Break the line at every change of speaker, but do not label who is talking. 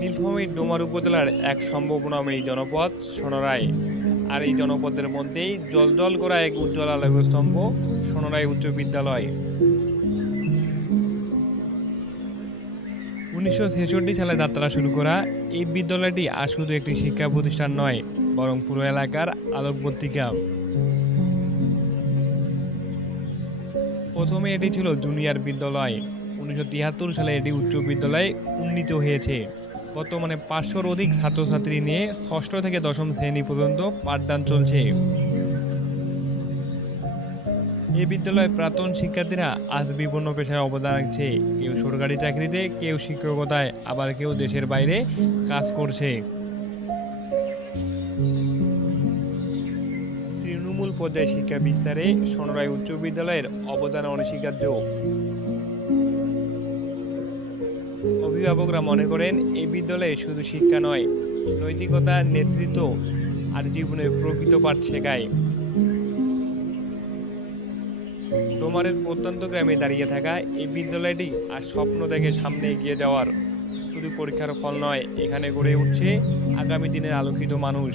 নীলফামারীর ডোমার উপজেলার এক সম্ভাবনাময়ী জনপদ সোনরাই আর এই জনপদের মধ্যেই জলজল করা এক উজ্জ্বল আলোকস্তম্ভ সোনরাই উচ্চ বিদ্যালয়। উনিশশো ছেষট্টি সালে যাত্রা শুরু করা এই বিদ্যালয়টি আর শুধু একটি শিক্ষা প্রতিষ্ঠান নয়, বরং পুরো এলাকার আলোকবর্তিকা প্রথমে এটি ছিল জুনিয়র বিদ্যালয়। উনিশশো তিয়াত্তর সালে এটি উচ্চ বিদ্যালয়ে উন্নীত হয়েছে। বর্তমানে পাঁচশোর অধিক ছাত্রছাত্রী নিয়ে ষষ্ঠ থেকে দশম শ্রেণি পর্যন্ত পাঠদান চলছে। এই বিদ্যালয়ে প্রাক্তন শিক্ষার্থীরা আজ বিভিন্ন পেশায় অবদান রাখছে। কেউ সরকারি চাকরিতে, কেউ শিক্ষকতায়, আবার কেউ দেশের বাইরে কাজ করছে। তৃণমূল পর্যায়ে শিক্ষা বিস্তারে সোনরাই উচ্চ বিদ্যালয়ের অবদান অনস্বীকার্য। অভিভাবকরা মনে করেন, এই বিদ্যালয়ে শুধু শিক্ষা নয়, নৈতিকতা, নেতৃত্ব আর জীবনের প্রকৃত পাঠ শেখায়। তোমারের প্রত্যন্ত গ্রামে দাঁড়িয়ে থাকা এই বিদ্যালয়টি আর স্বপ্ন দেখে সামনে এগিয়ে যাওয়ার শুধু পরীক্ষার ফল নয়, এখানে গড়ে উঠছে আগামী দিনের আলোকিত মানুষ।